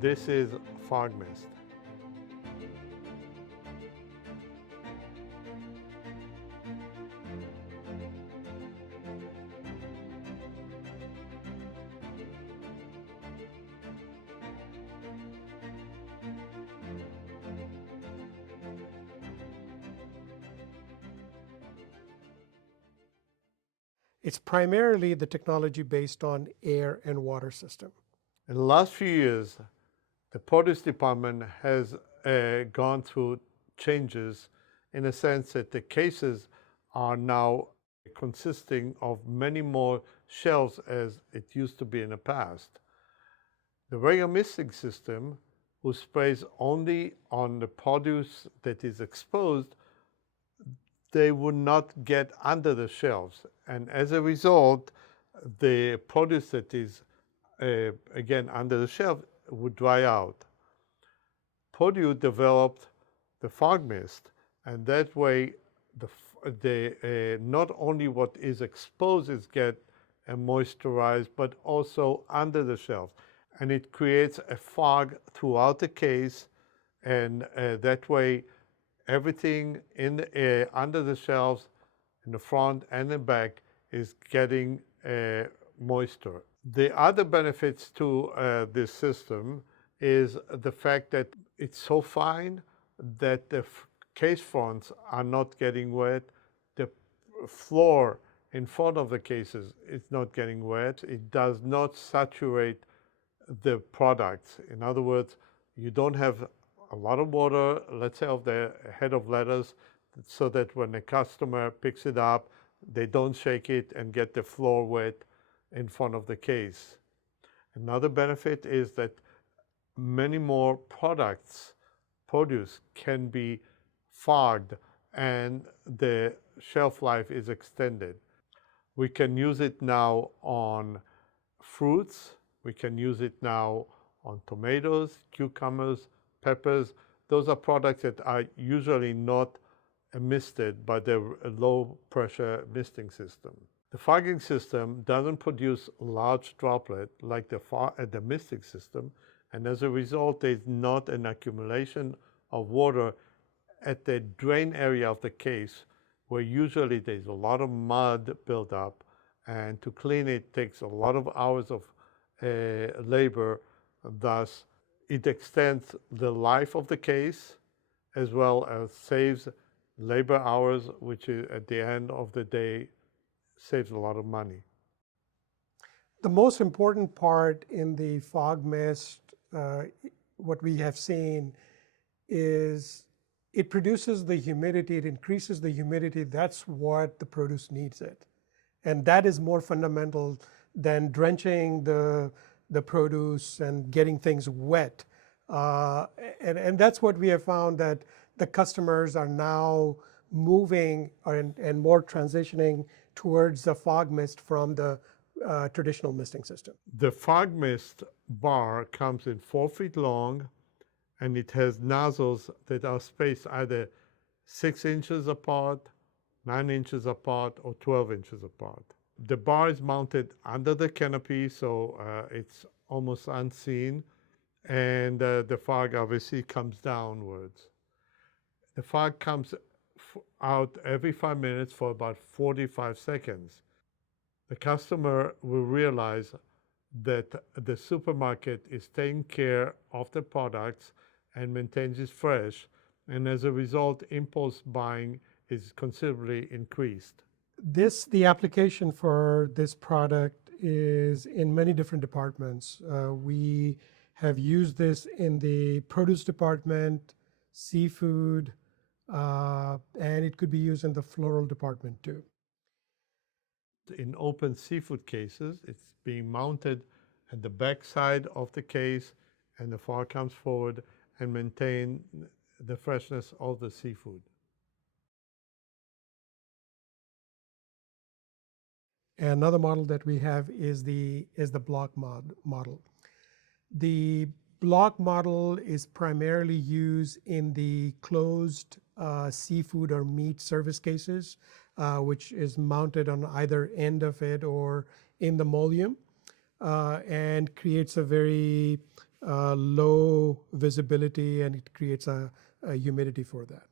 This is FogMist. It's primarily the technology based on air and water system. In the last few years, the produce department has gone through changes in the sense that the cases are now consisting of many more shelves as it used to be in the past. The regular misting system, who sprays only on the produce that is exposed, they would not get under the shelves. And as a result, the produce that is, again, under the shelf would dry out. Prodew developed the FogMist, and that way, not only what is exposed is get moisturized, but also under the shelf. And it creates a fog throughout the case, and that way, everything in the air, under the shelves, in the front and the back, is getting moisture. The other benefits to this system is the fact that it's so fine that the case fronts are not getting wet. The floor in front of the cases is not getting wet. It does not saturate the products. In other words, you don't have a lot of water, let's say, of the head of lettuce, so that when the customer picks it up, they don't shake it and get the floor wet in front of the case. Another benefit is that many more produce can be fogged, and the shelf life is extended. We can use it now on fruits. We can use it now on tomatoes, cucumbers, peppers. Those are products that are usually not misted by the low pressure misting system. The fogging system doesn't produce large droplet like the misting system, and as a result, there's not an accumulation of water at the drain area of the case, where usually there's a lot of mud built up, and to clean it takes a lot of hours of labor. Thus, it extends the life of the case, as well as saves labor hours, which is, at the end of the day, saves a lot of money. The most important part in the FogMist, what we have seen, is it produces the humidity, it increases the humidity. That's what the produce needs it. And that is more fundamental than drenching the produce and getting things wet. And that's what we have found, that the customers are now moving and more transitioning towards the FogMist from the traditional misting system. The FogMist bar comes in 4 feet long, and it has nozzles that are spaced either 6 inches apart, 9 inches apart, or 12 inches apart. The bar is mounted under the canopy, so it's almost unseen, and the fog obviously comes downwards. The fog comes out every 5 minutes for about 45 seconds. The customer will realize that the supermarket is taking care of the products and maintains it fresh, and as a result, impulse buying is considerably increased. The application for this product is in many different departments. We have used this in the produce department, seafood, and it could be used in the floral department too. In open seafood cases, it's being mounted at the back side of the case, and the fog comes forward and maintain the freshness of the seafood. Another model that we have is the block model. The block model is primarily used in the closed seafood or meat service cases, which is mounted on either end of it or in the molium, and creates a very low visibility, and it creates a humidity for that.